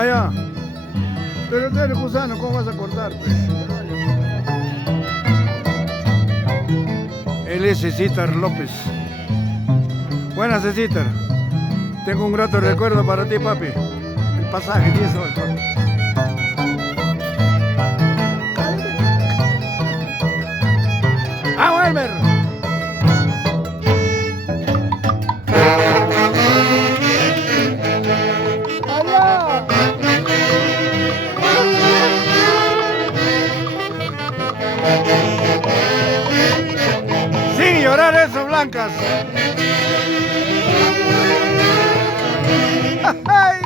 Ah, ya. Pero tú eres gusano, ¿cómo vas a cortar, pues? Él es Cecitar López. Buenas, Cecitar. Tengo un grato recuerdo para ti, papi. El pasaje, 10 soles, papi. ¡Ah, Welmer! ¡Allá! Sin llorar eso, Blancas. ¡Ay!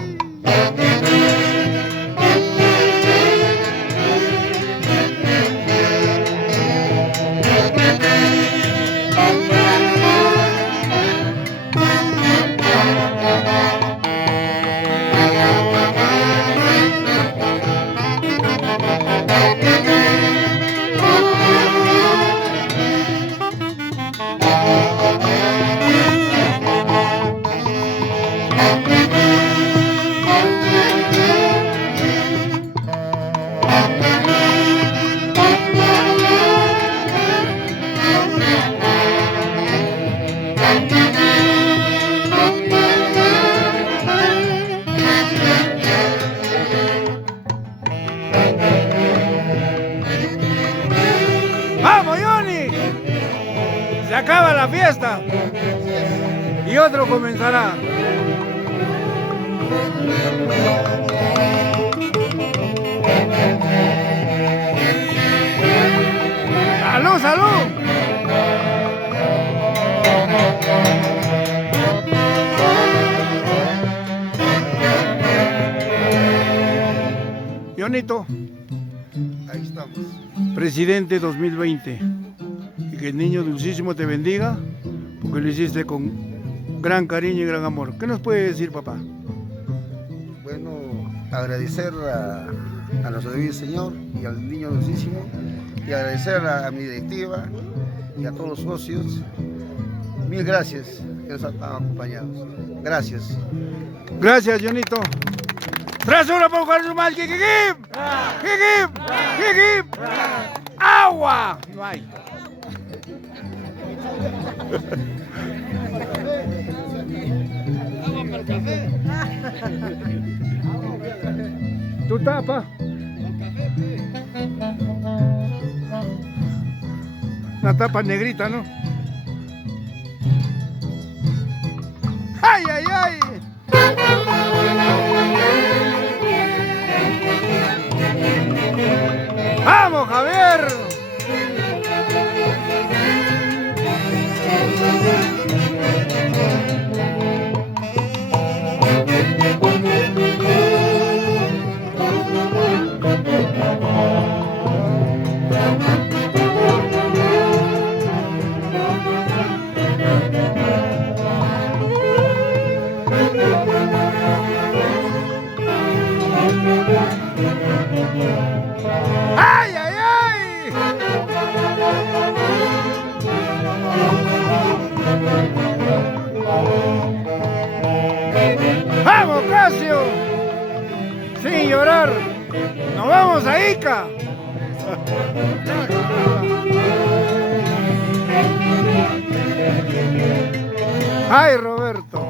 ¡Vamos, Johnny! Se acaba la fiesta y otro comenzará. ¡Salud, salud! Jonito, Ahí estamos. presidente 2020, y que el niño dulcísimo te bendiga, porque lo hiciste con gran cariño y gran amor. ¿Qué nos puede decir, papá? Bueno, agradecer a nuestro divino Señor y al niño dulcísimo, y agradecer a mi directiva y a todos los socios. Mil gracias que nos han acompañado. Gracias. Gracias, Jonito. 3-1 por Juan Zumal. ¡Kikikip! ¡Kikikip! ¡Kikikip! ¡Agua! No hay. Agua para el café. ¿Tu tapa? Una tapa negrita, ¿no? ¡Ay, ay, ay! ¡Vamos, Javier! ¡Ay, ay, ay! ¡Vamos, Casio! Sin llorar. ¡Nos vamos a Ica! ¡Ay, Roberto!